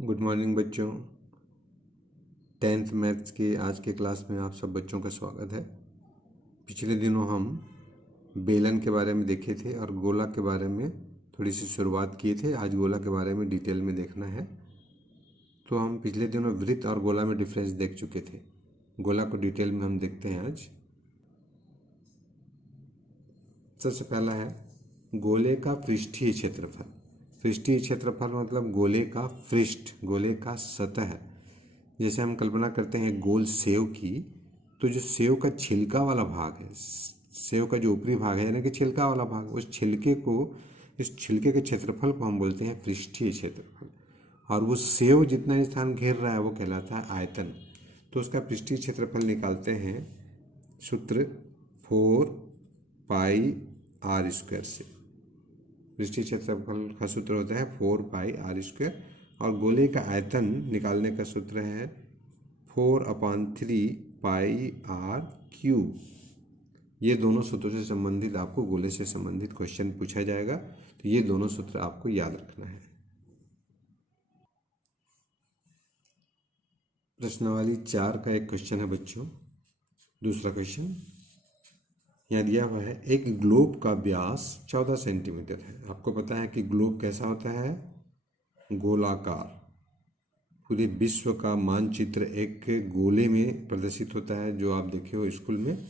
Good morning बच्चों। 10th maths के आज के क्लास में आप सब बच्चों का स्वागत है। पिछले दिनों हम बेलन के बारे में देखे थे और गोला के बारे में थोड़ी सी शुरुआत किए थे। आज गोला के बारे में डिटेल में देखना है। तो हम पिछले दिनों वृत्त और गोला में डिफरेंस देख चुके थे। गोला को डिटेल में हम देखते हैं आज। सबसे पहला है गोले का पृष्ठीय क्षेत्रफल। पृष्ठीय क्षेत्रफल मतलब गोले का पृष्ठ, गोले का सतह। जैसे हम कल्पना करते हैं गोल सेव की, तो जो सेव का छिलका वाला भाग है, सेव का जो ऊपरी भाग है यानी कि छिलका वाला भाग, उस छिलके को, इस छिलके के क्षेत्रफल को हम बोलते हैं पृष्ठीय क्षेत्रफल। और वो सेव जितना स्थान घेर रहा है वो कहलाता है आयतन। तो उसका पृष्ठीय क्षेत्रफल निकालते हैं सूत्र 4 पाई आर स्क्वायर से। पृष्ठीय क्षेत्रफल का सूत्र होता है 4 पाई आर स्क्वायर और गोले का आयतन निकालने का सूत्र है 4/3 पाई आर क्यूब। ये दोनों सूत्रों से संबंधित आपको गोले से संबंधित क्वेश्चन पूछा जाएगा, तो ये दोनों सूत्र आपको याद रखना है। प्रश्नावली 4 का एक क्वेश्चन है बच्चों। दूसरा क्वेश्चन यहाँ दिया हुआ है, एक ग्लोब का व्यास 14 सेंटीमीटर है। आपको पता है कि ग्लोब कैसा होता है, गोलाकार। पूरे विश्व का मानचित्र एक गोले में प्रदर्शित होता है, जो आप देखे हो स्कूल में।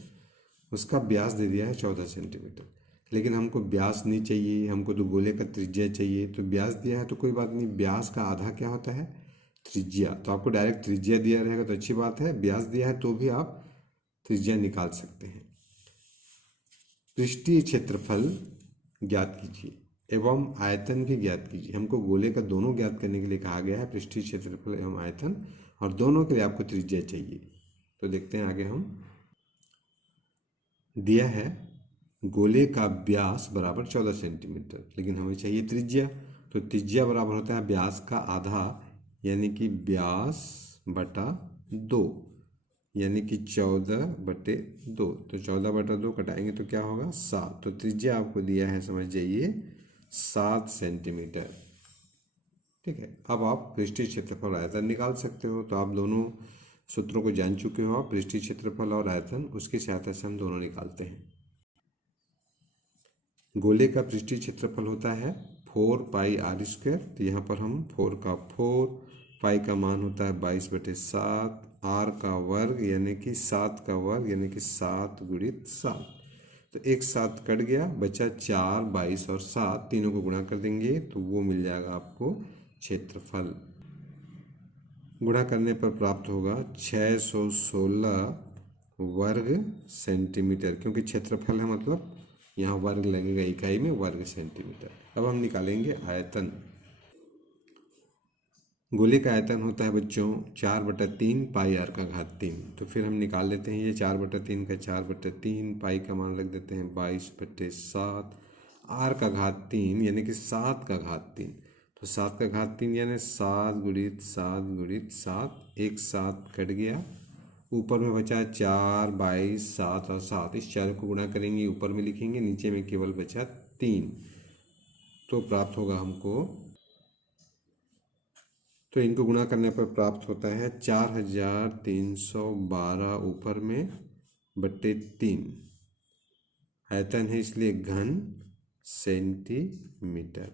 उसका व्यास दे दिया है 14 सेंटीमीटर, लेकिन हमको व्यास नहीं चाहिए, हमको तो गोले का त्रिज्या चाहिए। तो व्यास दिया है तो कोई बात नहीं, व्यास का आधा क्या होता है, त्रिज्या। तो आपको डायरेक्ट त्रिज्या दिया रहेगा तो अच्छी बात है, व्यास दिया है तो भी आप त्रिज्या निकाल सकते हैं। पृष्ठीय क्षेत्रफल ज्ञात कीजिए एवं आयतन भी ज्ञात कीजिए। हमको गोले का दोनों ज्ञात करने के लिए कहा गया है, पृष्ठीय क्षेत्रफल एवं आयतन, और दोनों के लिए आपको त्रिज्या चाहिए। तो देखते हैं आगे। हम दिया है गोले का व्यास बराबर 14 सेंटीमीटर, लेकिन हमें चाहिए त्रिज्या। तो त्रिज्या बराबर होता है व्यास का आधा, यानी कि व्यास बटा 2, यानी कि 14/2। तो 14/2 कटाएंगे तो क्या होगा, 7। तो त्रिज्या आपको दिया है, समझ जाइए, 7 सेंटीमीटर। ठीक है। अब आप पृष्ठीय क्षेत्रफल आयतन निकाल सकते हो। तो आप दोनों सूत्रों को जान चुके हो, आप पृष्ठीय क्षेत्रफल और आयतन, उसकी सहायता से हम दोनों निकालते हैं। गोले का पृष्ठीय क्षेत्रफल होता है 4 पाई आर स्क्वायर। तो यहाँ पर हम 4 का 4, पाई का मान होता है 22/7, आर का वर्ग यानी कि 7 का वर्ग यानी कि 7 × 7। तो एक 7 कट गया, बचा 4, 22 और 7, तीनों को गुणा कर देंगे तो वो मिल जाएगा आपको क्षेत्रफल। गुणा करने पर प्राप्त होगा 616 वर्ग सेंटीमीटर, क्योंकि क्षेत्रफल है मतलब यहाँ वर्ग लगेगा, इकाई में वर्ग सेंटीमीटर। अब हम निकालेंगे आयतन। गोले का आयतन होता है बच्चों 4/3 पाई आर का घात 3। तो फिर हम निकाल लेते हैं ये 4/3 का 4/3, पाई का मान रख देते हैं 22/7, आर का घात 3 यानी कि 7 का घात 3। तो 7 का घात 3 यानी 7 × 7 × 7, एक 7 कट गया, ऊपर में बचा 4, 22, 7 और 7। इस चारों को गुणा करेंगे, ऊपर में लिखेंगे, नीचे में केवल बचा 3। तो प्राप्त होगा हमको, तो इनको गुणा करने पर प्राप्त होता है 4312 ऊपर में बट्टे 3। आयतन है इसलिए घन सेंटीमीटर।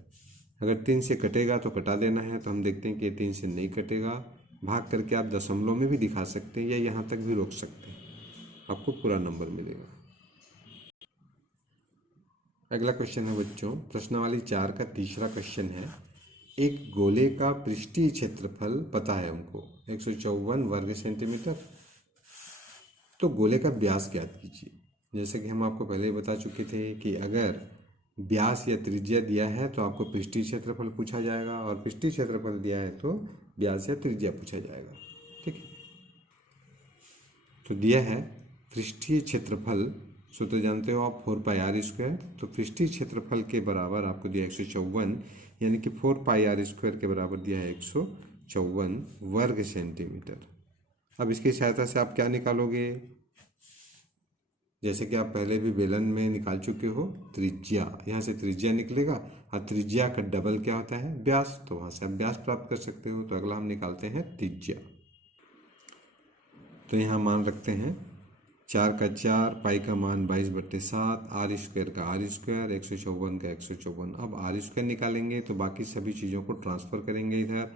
अगर 3 से कटेगा तो कटा देना है। तो हम देखते हैं कि 3 से नहीं कटेगा, भाग करके आप दशमलव में भी दिखा सकते हैं या यहाँ तक भी रोक सकते हैं, आपको पूरा नंबर मिलेगा। अगला क्वेश्चन है बच्चों, प्रश्नावली 4 का तीसरा क्वेश्चन है, एक गोले का पृष्ठीय क्षेत्रफल पता है हमको 154 वर्ग सेंटीमीटर। तो गोले का व्यास ज्ञात कीजिए। जैसे कि हम आपको पहले ही बता चुके थे कि अगर व्यास या त्रिज्या दिया है तो आपको पृष्ठीय क्षेत्रफल पूछा जाएगा, और पृष्ठीय क्षेत्रफल दिया है तो व्यास या त्रिज्या पूछा जाएगा। ठीक है। तो दिया है पृष्ठीय क्षेत्रफल, सूत्र जानते हो आप, 4 पाई आर स्क्वायर। तो पृष्ठीय क्षेत्रफल के बराबर आपको दिया 154, यानी कि 4 पाई आर स्क्वायर के बराबर दिया है 154 वर्ग सेंटीमीटर। अब इसकी सहायता से आप क्या निकालोगे, जैसे कि आप पहले भी बेलन में निकाल चुके हो त्रिज्या, यहाँ से त्रिज्या निकलेगा और त्रिज्या का डबल क्या होता है व्यास, तो वहाँ से आप व्यास प्राप्त कर सकते हो। तो अगला हम निकालते हैं त्रिज्या। तो यहाँ मान रखते हैं 4 का 4, पाई का मान 22/7, आर स्क्वायर का आर स्क्वायर, 154 का 154। अब आर स्क्वायर निकालेंगे तो बाकी सभी चीज़ों को ट्रांसफ़र करेंगे इधर।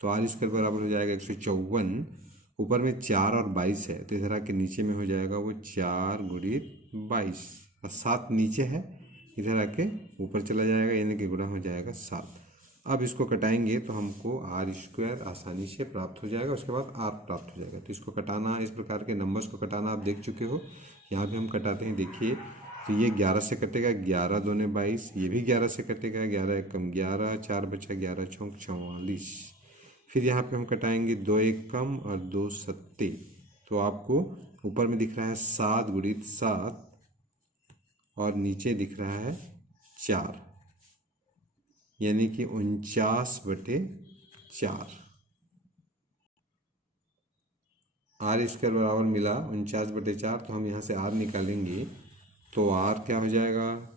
तो आर स्क्वायर बराबर हो जाएगा 154, ऊपर में 4 और 22 है तो इधर आके नीचे में हो जाएगा वो 4 गुणित 22, और 7 नीचे है, इधर आके ऊपर चला जाएगा यानी कि गुणा हो जाएगा 7। अब इसको कटाएंगे तो हमको आर स्क्वायर आसानी से प्राप्त हो जाएगा, उसके बाद आर प्राप्त हो जाएगा। तो इसको कटाना, इस प्रकार के नंबर्स को कटाना आप देख चुके हो। यहाँ भी हम कटाते हैं, देखिए तो ये 11 से कटेगा, 11 दूने 22, ये भी 11 से कटेगा, 11 एकम 11, 4 बचा, 11 चौक 44। फिर यहाँ पे हम कटाएंगे 2 एक कम और 2 सत्ते, तो आपको ऊपर में दिख रहा है 7 गुणित 7 और नीचे दिख रहा है 4, यानी कि 49/4। आर स्क्वायर बराबर मिला 49/4। तो हम यहाँ से आर निकालेंगे तो आर क्या हो जाएगा,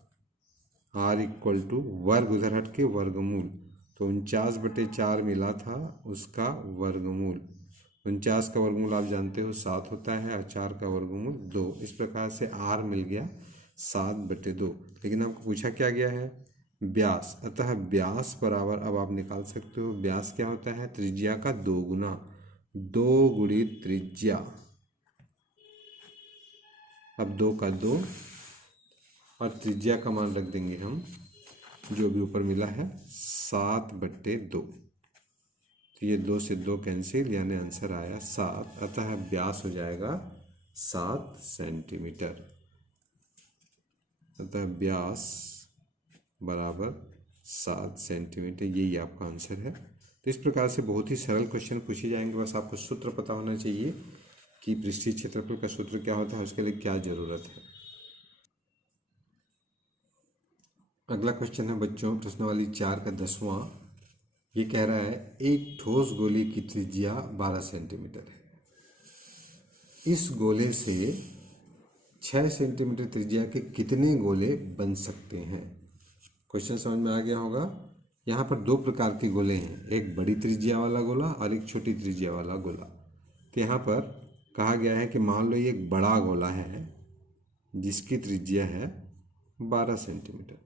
आर इक्वल टू वर्ग उधर हट के वर्गमूल, तो 49/4 मिला था उसका वर्गमूल। 49 का वर्गमूल आप जानते हो 7 होता है और 4 का वर्गमूल 2। इस प्रकार से आर मिल गया 7/2। लेकिन आपको पूछा क्या गया है व्यास, अतः व्यास बराबर अब आप निकाल सकते हो व्यास क्या होता है त्रिज्या का 2 गुना, 2 गुणित त्रिज्या। अब 2 का 2 और त्रिज्या का मान रख देंगे हम जो भी ऊपर मिला है 7/2। तो ये 2 से 2 कैंसिल, यानी आंसर आया 7, अतः व्यास हो जाएगा 7 सेंटीमीटर। अतः व्यास बराबर 7 सेंटीमीटर, यही आपका आंसर है। तो इस प्रकार से बहुत ही सरल क्वेश्चन पूछे जाएंगे, बस आपको सूत्र पता होना चाहिए कि पृष्ठीय क्षेत्रफल का सूत्र क्या होता है, उसके लिए क्या ज़रूरत है। अगला क्वेश्चन है बच्चों प्रश्नावली 4 का 10वां। ये कह रहा है एक ठोस गोले की त्रिज्या 12 सेंटीमीटर है, इस गोले से 6 सेंटीमीटर त्रिज्या के कितने गोले बन सकते हैं। क्वेश्चन समझ में आ गया होगा। यहाँ पर 2 प्रकार के गोले हैं, एक बड़ी त्रिज्या वाला गोला और एक छोटी त्रिज्या वाला गोला। तो यहाँ पर कहा गया है कि मान लो ये एक बड़ा गोला है जिसकी त्रिज्या है 12 सेंटीमीटर,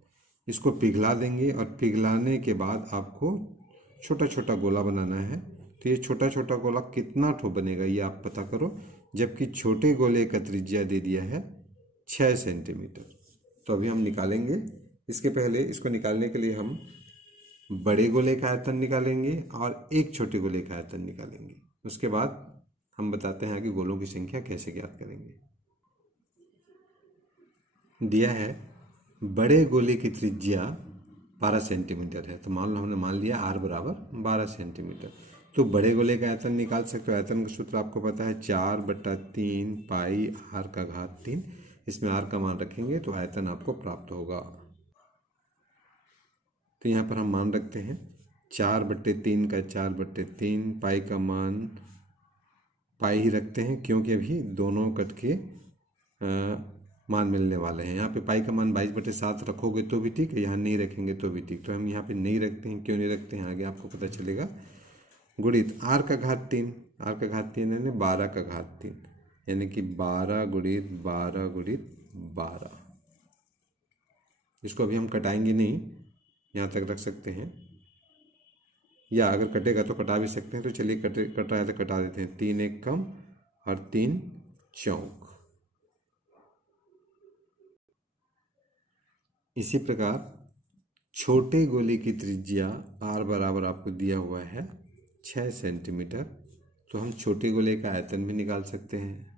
इसको पिघला देंगे और पिघलाने के बाद आपको छोटा छोटा गोला बनाना है। तो ये छोटा छोटा गोला कितना ठो बनेगा ये आप पता करो, जबकि छोटे गोले का त्रिज्या दे दिया है 6 सेंटीमीटर। तो अभी हम निकालेंगे, इसके पहले इसको निकालने के लिए हम बड़े गोले का आयतन निकालेंगे और एक छोटे गोले का आयतन निकालेंगे, उसके बाद हम बताते हैं कि गोलों की संख्या कैसे ज्ञात करेंगे। दिया है बड़े गोले की त्रिज्या 12 सेंटीमीटर है, तो मान लो हमने मान लिया आर बराबर 12 सेंटीमीटर। तो बड़े गोले का आयतन निकाल सकते हो, आयतन का सूत्र आपको पता है 4/3 पाई आर का घात 3। इसमें आर का मान रखेंगे तो आयतन आपको प्राप्त होगा। तो यहाँ पर हम मान रखते हैं 4/3 का 4/3, पाई का मान पाई ही रखते हैं क्योंकि अभी दोनों कट के मान मिलने वाले हैं। यहाँ पे पाई का मान 22/7 रखोगे तो भी ठीक है, यहाँ नहीं रखेंगे तो भी ठीक। तो हम यहाँ पे नहीं रखते हैं, क्यों नहीं रखते हैं आगे आपको पता चलेगा। गुणित आर का घात 3, आर का घात 3 यानी 12 का घात 3, यानी कि 12 गुणित 12 गुणित 12। इसको अभी हम कटाएंगे नहीं, यहाँ तक रख सकते हैं, या अगर कटेगा तो कटा भी सकते हैं। तो चलिए कट रहा है तो कटा देते हैं, 3 एक कम और 3 चौक। इसी प्रकार छोटे गोले की त्रिज्या आर बराबर आपको दिया हुआ है 6 सेंटीमीटर, तो हम छोटे गोले का आयतन भी निकाल सकते हैं।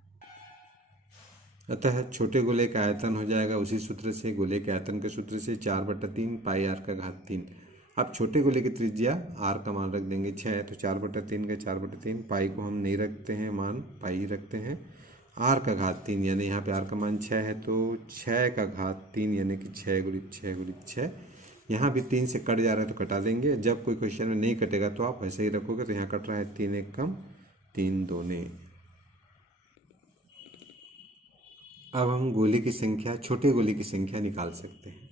अतः छोटे गोले का आयतन हो जाएगा उसी सूत्र से, गोले के आयतन के सूत्र से 4/3 पाई आर का घात 3। अब छोटे गोले की त्रिज्या आर का मान रख देंगे 6, तो 4/3 का 4/3, पाई को हम नहीं रखते हैं मान, पाई ही रखते हैं। आर का घात 3 यानी यहाँ पे आर का मान 6 है, तो 6 का घात 3 यानी कि 6 गुणित 6 गुणित 6। यहाँ भी 3 से कट जा रहा है तो कटा देंगे, जब कोई क्वेश्चन में नहीं कटेगा तो आप ऐसे ही रखोगे। तो यहाँ कट रहा है 3 एक कम 3 दूने। अब हम गोले की संख्या, छोटे गोले की संख्या निकाल सकते हैं।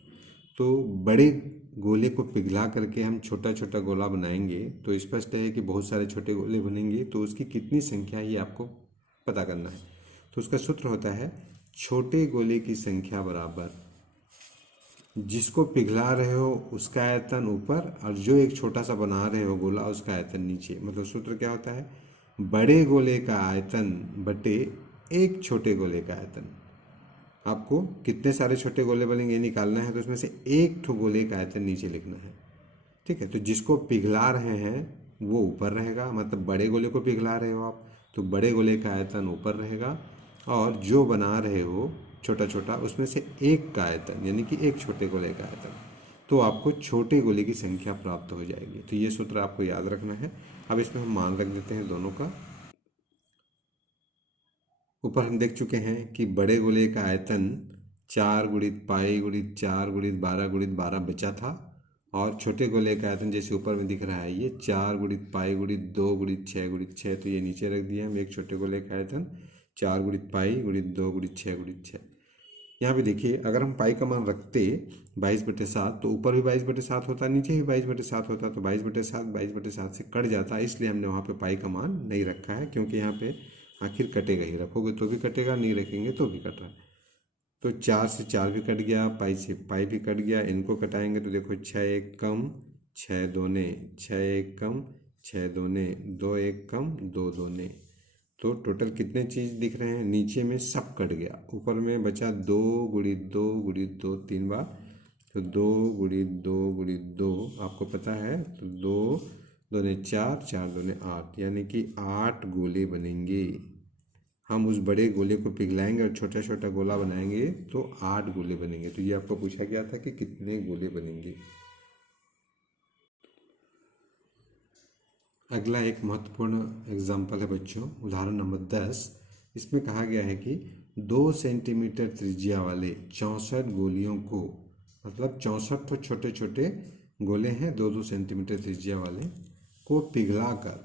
तो बड़े गोले को पिघला करके हम छोटा छोटा गोला बनाएंगे तो स्पष्ट है कि बहुत सारे छोटे गोले बनेंगे, तो उसकी कितनी संख्या ये आपको पता करना है। तो उसका सूत्र होता है छोटे गोले की संख्या बराबर जिसको पिघला रहे हो उसका आयतन ऊपर और जो एक छोटा सा बना रहे हो गोला उसका आयतन नीचे। मतलब सूत्र क्या होता है, बड़े गोले का आयतन बटे एक छोटे गोले का आयतन। आपको कितने सारे छोटे गोले बनेंगे ये निकालना है, तो उसमें से एक ठो गोले का आयतन नीचे लिखना है। ठीक है, तो जिसको पिघला रहे हैं वो ऊपर रहेगा, मतलब बड़े गोले को पिघला रहे हो आप तो बड़े गोले का आयतन ऊपर रहेगा, और जो बना रहे हो छोटा छोटा उसमें से एक का आयतन यानी कि एक छोटे गोले का आयतन, तो आपको छोटे गोले की संख्या प्राप्त हो जाएगी। तो ये सूत्र आपको याद रखना है। अब इसमें हम मान रख देते हैं दोनों का। ऊपर हम देख चुके हैं कि बड़े गोले का आयतन 4 गुणित पाई गुणित 4 गुणित 12 बचा था, और छोटे गोले का आयतन जैसे ऊपर में दिख रहा है ये 4 गुणित पाई गुणित 2 गुणित 6 तो ये नीचे रख दिया हम एक छोटे गोले का आयतन 4 गुणित पाई गुणित 2 गुणित 6। यहाँ पे देखिए अगर हम पाई का मान रखते 22/7 तो ऊपर भी 22/7 होता, नीचे भी 22/7 होता, तो 22/7 से कट जाता, इसलिए हमने वहाँ पे पाई का मान नहीं रखा है, क्योंकि यहाँ पे आखिर कटेगा ही, रखोगे तो भी कटेगा, नहीं रखेंगे तो भी कट रहा है। तो 4 से 4 भी कट गया, पाई से पाई भी कट गया, इनको कटाएंगे तो देखो 6 1 कम 6 दूने 6 1 कम 6 दूने 2 1 कम 2 दूने, तो टोटल कितने चीज़ दिख रहे हैं, नीचे में सब कट गया, ऊपर में बचा 2 गुणित 2 गुणित 2 3 बार, तो 2 गुणित 2 गुणित 2 आपको पता है, तो 2 दूने 4 4 दूने 8 यानी कि 8 गोले बनेंगे। हम उस बड़े गोले को पिघलाएंगे और छोटा छोटा गोला बनाएंगे तो 8 गोले बनेंगे। तो ये आपको पूछा गया था कि कितने गोले बनेंगे। अगला एक महत्वपूर्ण एग्जाम्पल है बच्चों, उदाहरण नंबर 10। इसमें कहा गया है कि 2 सेंटीमीटर त्रिज्या वाले 64 गोलियों को, मतलब 64 तो छोटे छोटे गोले हैं 2-2 सेंटीमीटर त्रिज्या वाले को पिघलाकर,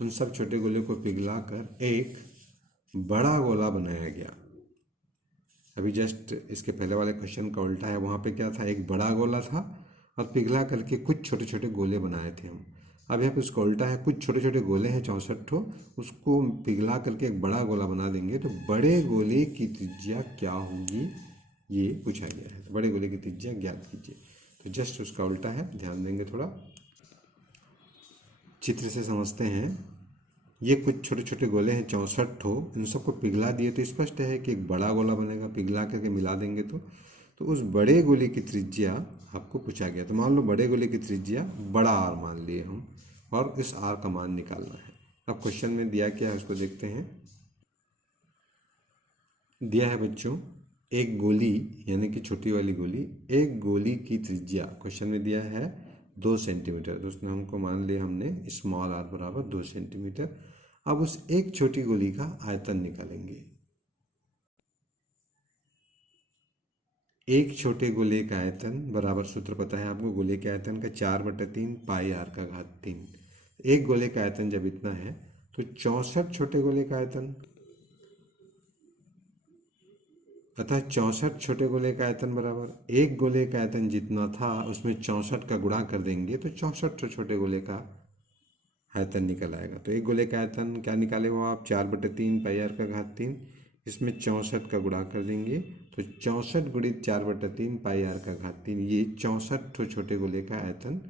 उन सब छोटे गोले को पिघलाकर एक बड़ा गोला बनाया गया। अभी जस्ट इसके पहले वाले क्वेश्चन का उल्टा है, वहाँ पे क्या था, एक बड़ा गोला था और पिघला करके कुछ छोटे छोटे गोले बनाए थे हम। अब यहाँ पे उसका उल्टा है, कुछ छोटे छोटे गोले हैं 64 ठो, उसको पिघला करके एक बड़ा गोला बना देंगे, तो बड़े गोले की त्रिज्या क्या होगी ये पूछा गया है। तो बड़े गोले की त्रिज्या ज्ञात कीजिए, तो जस्ट उसका उल्टा है, ध्यान देंगे थोड़ा, चित्र से समझते हैं। ये कुछ छोटे छोटे गोले हैं 64 ठो, इन सबको पिघला दिए तो स्पष्ट है कि एक बड़ा गोला बनेगा, पिघला करके मिला देंगे तो उस बड़े गोले की त्रिज्या आपको पूछा गया। तो मान लो बड़े गोले की त्रिज्या बड़ा आर मान लिए हम, और इस आर का मान निकालना है। अब क्वेश्चन में दिया क्या है उसको देखते हैं। दिया है बच्चों एक गोली यानी कि छोटी वाली गोली, एक गोली की त्रिज्या क्वेश्चन में दिया है 2 सेंटीमीटर, तो उसने हमको मान लिया हमने स्मॉल आर बराबर 2 सेंटीमीटर। अब उस एक छोटी गोली का आयतन निकालेंगे। एक छोटे गोले का आयतन बराबर, सूत्र पता है आपको गोले के आयतन का 4/3 पाई आर का घात 3। एक गोले का आयतन जब इतना है तो 64 छोटे गोले का आयतन, अतः 64 छोटे गोले का आयतन बराबर एक गोले का आयतन जितना था उसमें 64 का गुणा कर देंगे तो 64 छोटे गोले का आयतन निकल आएगा। तो एक गोले का आयतन क्या निकाले हो आप, 4/3 पाई आर का घात 3, इसमें 64 का गुणा कर देंगे तो 64 गुणित 4/3 पाई आर का घात 3, ये 64 छोटे गोले का आयतन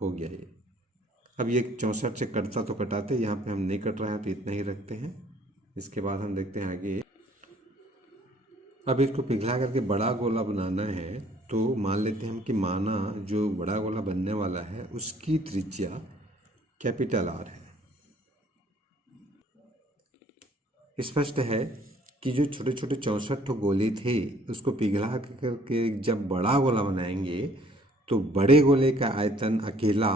हो गया ये। अब ये 64 से कटता तो कटाते, यहाँ पे हम नहीं कट रहे हैं तो इतना ही रखते हैं। इसके बाद हम देखते हैं आगे। अब इसको पिघला करके बड़ा गोला बनाना है, तो मान लेते हैं हम कि माना जो बड़ा गोला बनने वाला है उसकी त्रिज्या कैपिटल आर है। स्पष्ट है कि जो छोटे छोटे 64 गोले थे उसको पिघला करके जब बड़ा गोला बनाएंगे तो बड़े गोले का आयतन अकेला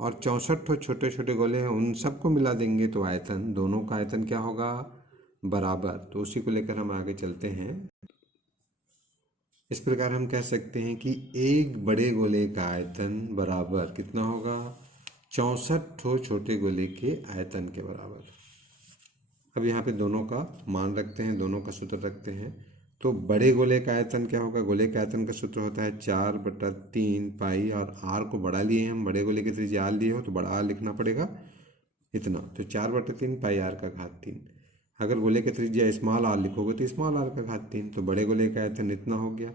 और 64 छोटे छोटे गोले हैं उन सबको मिला देंगे तो आयतन, दोनों का आयतन क्या होगा, बराबर। तो उसी को लेकर हम आगे चलते हैं। इस प्रकार हम कह सकते हैं कि एक बड़े गोले का आयतन बराबर कितना होगा, 64 छोटे गोले के आयतन के बराबर। अब यहाँ पे दोनों का मान रखते हैं, दोनों का सूत्र रखते हैं। तो बड़े गोले का आयतन क्या होगा? गोले का आयतन का सूत्र होता है 4/3 पाई, और आर को बढ़ा लिए हम, बड़े गोले की त्रिज्या आर लिए हो तो बड़ा आर लिखना पड़ेगा इतना, तो 4/3 पाई आर का घात 3। अगर गोले की त्रिज्या स्मॉल आर लिखोगे तो स्मॉल आर का घात 3, तो बड़े गोले का आयतन इतना हो गया।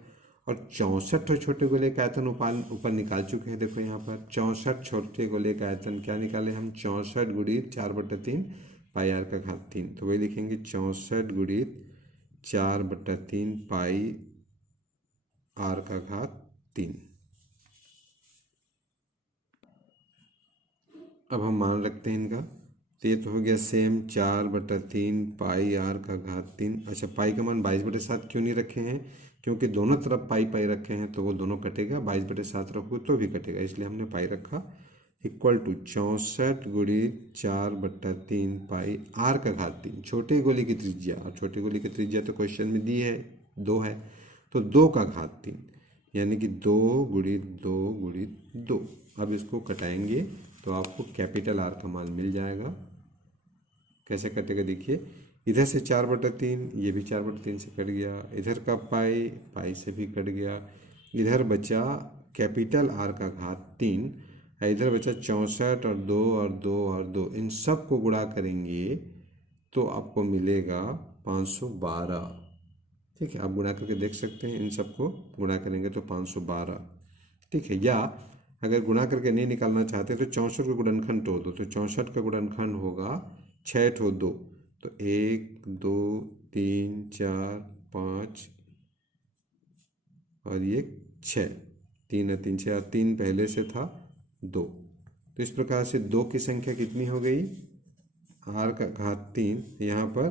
और 64 छोटे गोले का आयतन ऊपर निकाल चुके हैं। देखो यहाँ पर 64 छोटे गोले का आयतन क्या निकाले हम? 64 गुणित 4/3 पाई आर का घात 3। तो वही लिखेंगे 64 गुणित 4/3 पाई आर का घात 3। अब हम मान रखते हैं इनका, तो ये तो हो गया सेम 4/3 पाई आर का घात 3। अच्छा, पाई का मान 22/7 क्यों नहीं रखे हैं? क्योंकि दोनों तरफ पाई पाई रखे हैं तो वो दोनों कटेगा, 22/7 रखोगे तो भी कटेगा, इसलिए हमने पाई रखा। इक्वल टू 64 गुणित 4/3 पाई आर का घात 3, छोटे गोले की त्रिज्या, और छोटे गोले की त्रिज्या तो क्वेश्चन में दी है 2 है, तो 2 का घात 3, यानी कि 2 गुणित 2 गुणित 2। अब इसको कटाएंगे तो आपको कैपिटल आर का मान मिल जाएगा। कैसे कटेगा देखिए, इधर से 4/3, ये भी 4/3 से कट गया, इधर का पाई पाई से भी कट गया, इधर बचा कैपिटल आर का घात 3, इधर बचा 64 और 2 और 2 और 2, इन सब को गुणा करेंगे तो आपको मिलेगा 512। ठीक है, आप गुणा करके देख सकते हैं, इन सबको गुणा करेंगे तो 512। ठीक है, या अगर गुणा करके नहीं निकालना चाहते तो 64 का गुणनखंड तोड़ दो, तो 64 का गुणनखंड होगा 6 ठो 2, तो 1 2 3 4 5 और ये 6, 3 है 3 6, और 3 पहले से था 2। तो इस प्रकार से 2 की संख्या कितनी हो गई? आर का घात 3। यहाँ पर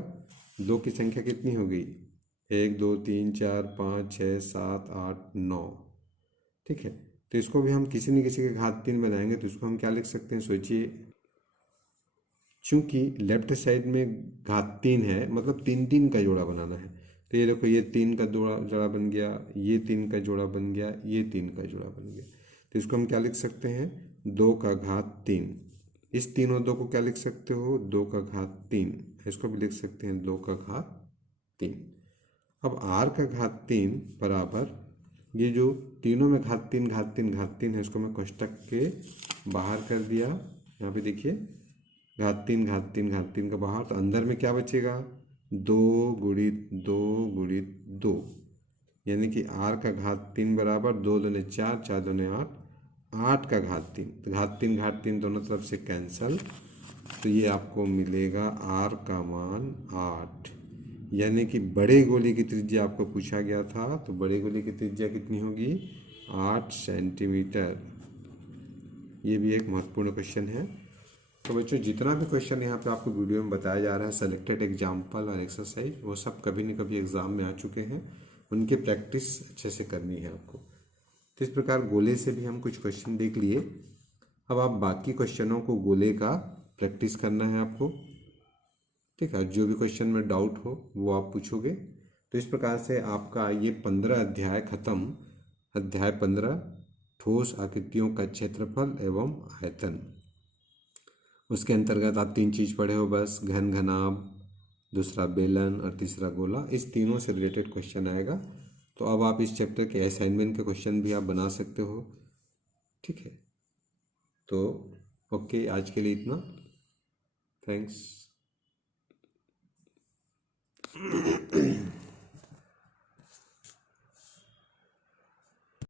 2 की संख्या कितनी हो गई? 1 2 3 4 5 6 7 8 9। ठीक है, तो इसको भी हम किसी न किसी के घात 3 बनाएंगे, तो इसको हम क्या लिख सकते हैं? सोचिए, चूंकि लेफ्ट साइड में घात 3 है, मतलब 3 3 का जोड़ा बनाना है, तो ये देखो, ये 3 का जोड़ा बन गया, ये 3 का जोड़ा बन गया, ये 3 का जोड़ा बन गया, तो इसको हम क्या लिख सकते हैं? 2 का घात 3। इस 3 और 2 को क्या लिख सकते हो? 2 का घात 3। इसको भी लिख सकते हैं 2 का घात 3। अब r का घात 3 बराबर, ये जो तीनों में घात 3 घात 3 घात 3 है, इसको मैं कोष्टक के बाहर कर दिया। यहाँ पे देखिए, घात 3 घात 3 घात 3 का बाहर, तो अंदर में क्या बचेगा? 2 गुणित 2 गुणित 2, यानी कि r का घात 3 बराबर 2 दूने 4 4 दूने 8, 8 का घात 3। तो घात 3 दोनों तरफ से कैंसल, तो ये आपको मिलेगा r का मान 8। यानी कि बड़े गोले की त्रिज्या आपको पूछा गया था, तो बड़े गोले की त्रिज्या कितनी होगी? 8 सेंटीमीटर। ये भी एक महत्वपूर्ण क्वेश्चन है। तो बच्चों, जितना भी क्वेश्चन यहाँ पे आपको वीडियो में बताया जा रहा है, सेलेक्टेड एग्जाम्पल और एक्सरसाइज, वो सब कभी न कभी एग्जाम में आ चुके हैं, उनकी प्रैक्टिस अच्छे से करनी है आपको। तो इस प्रकार गोले से भी हम कुछ क्वेश्चन देख लिए। अब आप बाकी क्वेश्चनों को गोले का प्रैक्टिस करना है आपको। ठीक है, जो भी क्वेश्चन में डाउट हो वो आप पूछोगे। तो इस प्रकार से आपका ये 15 अध्याय खत्म। अध्याय 15, ठोस आकृतियों का क्षेत्रफल एवं आयतन। उसके अंतर्गत आप 3 चीज़ पढ़े हो बस, घन घनाभ, दूसरा बेलन और तीसरा गोला। इस तीनों से रिलेटेड क्वेश्चन आएगा। तो अब आप इस चैप्टर के असाइनमेंट के क्वेश्चन भी आप बना सकते हो। ठीक है, तो ओके, आज के लिए इतना। थैंक्स।